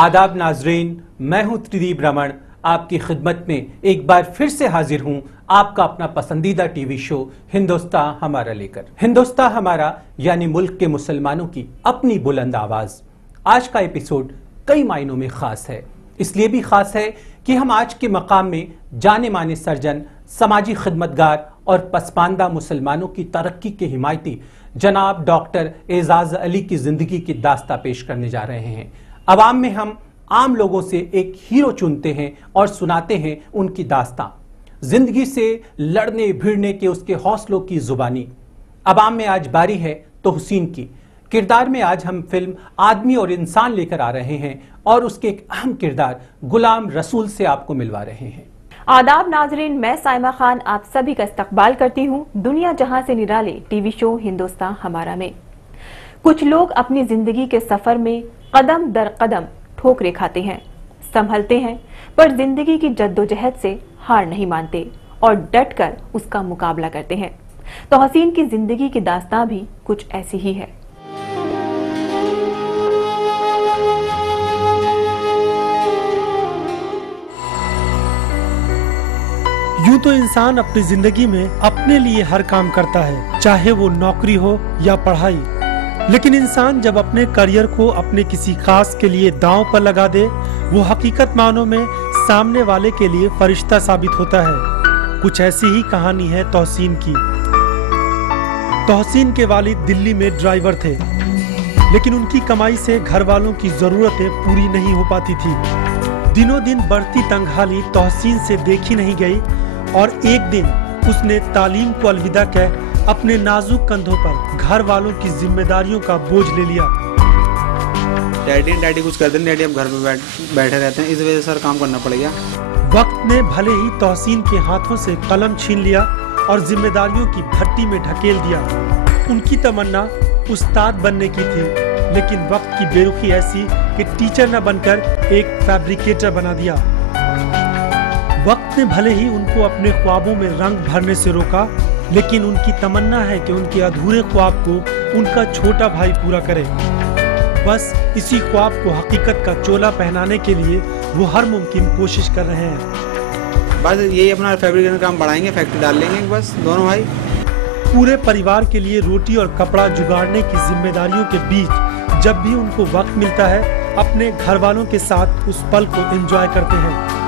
आदाब नाजरीन, मैं हूं त्रिदीप रमन, आपकी खिदमत में एक बार फिर से हाजिर हूं आपका अपना पसंदीदा टीवी शो हिंदुस्तान हमारा लेकर। हिंदुस्तान हमारा यानी मुल्क के मुसलमानों की अपनी बुलंद आवाज। आज का एपिसोड कई मायनों में खास है, इसलिए भी खास है कि हम आज के मकाम में जाने माने सर्जन, समाजी खिदमतगार और पसमानदा मुसलमानों की तरक्की के हिमायती जनाब डॉक्टर एजाज अली की जिंदगी की दास्ता पेश करने जा रहे हैं। अवाम में हम आम लोगों से एक हीरो चुनते हैं और सुनाते हैं उनकी दास्तां, जिंदगी से लड़ने भिड़ने के उसके हौसलों की जुबानी। अवाम में आज बारी है तोहसीन की। किरदार में आज हम फिल्म आदमी और इंसान लेकर आ रहे हैं और उसके एक अहम किरदार गुलाम रसूल से आपको मिलवा रहे हैं। आदाब नाजरीन, मैं साइमा खान आप सभी का इस्तकबाल करती हूँ दुनिया जहां से निराले टीवी शो हिंदुस्तान हमारा में। कुछ लोग अपनी जिंदगी के सफर में कदम दर कदम ठोकरें खाते हैं, संभलते हैं, पर जिंदगी की जद्दोजहद से हार नहीं मानते और डट कर उसका मुकाबला करते हैं। तोहसीन की जिंदगी की दास्तां भी कुछ ऐसी ही है। यूं तो इंसान अपनी जिंदगी में अपने लिए हर काम करता है, चाहे वो नौकरी हो या पढ़ाई। लेकिन इंसान जब अपने करियर को अपने किसी खास के लिए दांव पर लगा दे, वो हकीकत मानों में सामने वाले के लिए फरिश्ता साबित होता है। कुछ ऐसी ही कहानी है तोहसीन की। तोहसीन के वालिद दिल्ली में ड्राइवर थे, लेकिन उनकी कमाई से घर वालों की जरूरतें पूरी नहीं हो पाती थी। दिनों दिन बढ़ती तंगहाली तोहसीन से देखी नहीं गई और एक दिन उसने तालीम को अलविदा कह अपने नाजुक कंधों पर घर वालों की जिम्मेदारियों का बोझ ले लिया। डैडी कुछ कर दें, डैडी अब घर में बैठे रहते हैं, इस वजह से सर काम करना पड़ गया। वक्त ने भले ही तोहसीन के हाथों से कलम छीन लिया और जिम्मेदारियों की भट्टी में ढकेल दिया। उनकी तमन्ना उस्ताद बनने की थी, लेकिन वक्त की बेरुखी ऐसी कि टीचर न बनकर एक फैब्रिकेटर बना दिया। वक्त ने भले ही उनको अपने ख्वाबों में रंग भरने से रोका, लेकिन उनकी तमन्ना है कि उनके अधूरे ख्वाब को उनका छोटा भाई पूरा करे। बस इसी ख्वाब को हकीकत का चोला पहनाने के लिए वो हर मुमकिन कोशिश कर रहे हैं। बस यही अपना फैब्रिकेशन काम बढ़ाएंगे, फैक्ट्री डाल लेंगे बस दोनों भाई। पूरे परिवार के लिए रोटी और कपड़ा जुगाड़ने की जिम्मेदारियों के बीच जब भी उनको वक्त मिलता है, अपने घर वालों के साथ उस पल को एंजॉय करते हैं।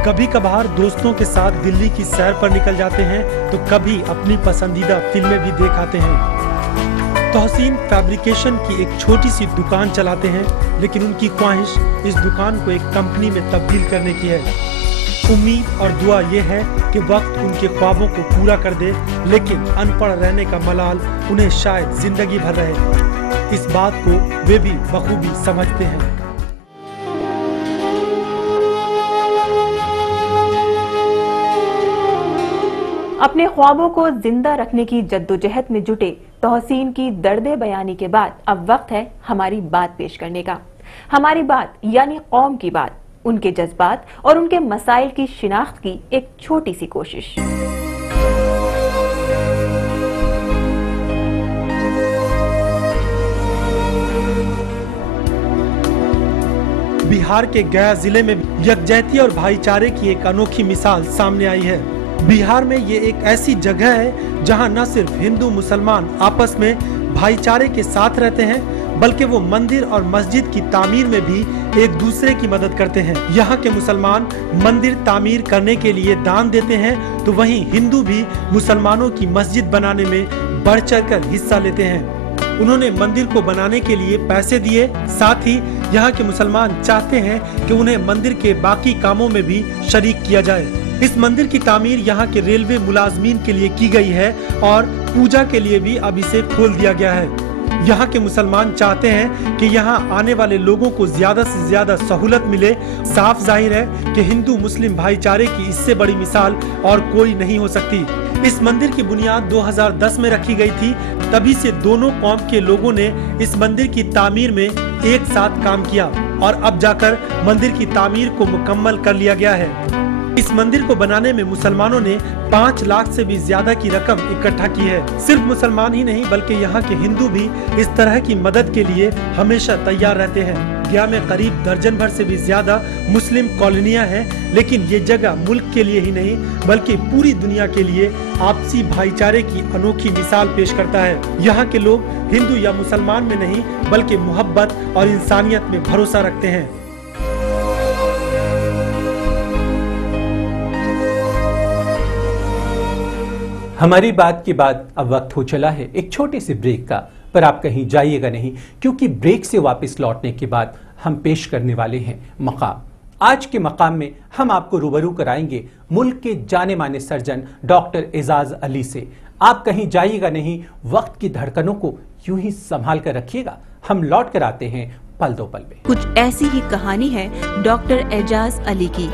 कभी कभार दोस्तों के साथ दिल्ली की सैर पर निकल जाते हैं, तो कभी अपनी पसंदीदा फिल्में भी देख आते हैं। तोहसीन फैब्रिकेशन की एक छोटी सी दुकान चलाते हैं, लेकिन उनकी ख्वाहिश इस दुकान को एक कंपनी में तब्दील करने की है। उम्मीद और दुआ ये है कि वक्त उनके ख्वाबों को पूरा कर दे, लेकिन अनपढ़ रहने का मलाल उन्हें शायद जिंदगी भर रहे। इस बात को वे भी बखूबी समझते हैं। अपने ख्वाबों को जिंदा रखने की जद्दोजहद में जुटे तोहसीन की दर्दे बयानी के बाद अब वक्त है हमारी बात पेश करने का। हमारी बात यानी कौम की बात, उनके जज्बात और उनके मसाइल की शिनाख्त की एक छोटी सी कोशिश। बिहार के गया जिले में यकजहती और भाईचारे की एक अनोखी मिसाल सामने आई है। बिहार में ये एक ऐसी जगह है जहां न सिर्फ हिंदू मुसलमान आपस में भाईचारे के साथ रहते हैं, बल्कि वो मंदिर और मस्जिद की तामीर में भी एक दूसरे की मदद करते हैं। यहाँ के मुसलमान मंदिर तामीर करने के लिए दान देते हैं, तो वहीं हिंदू भी मुसलमानों की मस्जिद बनाने में बढ़ चढ़ कर हिस्सा लेते हैं। उन्होंने मंदिर को बनाने के लिए पैसे दिए, साथ ही यहाँ के मुसलमान चाहते हैं कि उन्हें मंदिर के बाकी कामों में भी शरीक किया जाए। इस मंदिर की तामीर यहाँ के रेलवे मुलाजमीन के लिए की गई है और पूजा के लिए भी अब इसे खोल दिया गया है। यहाँ के मुसलमान चाहते हैं कि यहाँ आने वाले लोगों को ज्यादा से ज्यादा सहूलत मिले। साफ जाहिर है कि हिंदू मुस्लिम भाईचारे की इससे बड़ी मिसाल और कोई नहीं हो सकती। इस मंदिर की बुनियाद 2010 में रखी गई थी। तभी से दोनों कौम के लोगों ने इस मंदिर की तामीर में एक साथ काम किया और अब जाकर मंदिर की तामीर को मुकम्मल कर लिया गया है। इस मंदिर को बनाने में मुसलमानों ने 5 लाख से भी ज्यादा की रकम इकट्ठा की है। सिर्फ मुसलमान ही नहीं बल्कि यहाँ के हिंदू भी इस तरह की मदद के लिए हमेशा तैयार रहते हैं। गया में करीब दर्जन भर से भी ज्यादा मुस्लिम कॉलोनियां हैं, लेकिन ये जगह मुल्क के लिए ही नहीं बल्कि पूरी दुनिया के लिए आपसी भाईचारे की अनोखी मिसाल पेश करता है। यहाँ के लोग हिंदू या मुसलमान में नहीं बल्कि मोहब्बत और इंसानियत में भरोसा रखते हैं। हमारी बात के बाद अब वक्त हो चला है एक छोटे से ब्रेक का, पर आप कहीं जाइएगा नहीं, क्योंकि ब्रेक से वापस लौटने के बाद हम पेश करने वाले हैं मकाम। आज के मकाम में हम आपको रूबरू कराएंगे मुल्क के जाने माने सर्जन डॉक्टर एजाज अली से। आप कहीं जाइएगा नहीं, वक्त की धड़कनों को यूं ही संभाल कर रखिएगा। हम लौट कर आते हैं पल दो पल में। कुछ ऐसी ही कहानी है डॉक्टर एजाज अली की।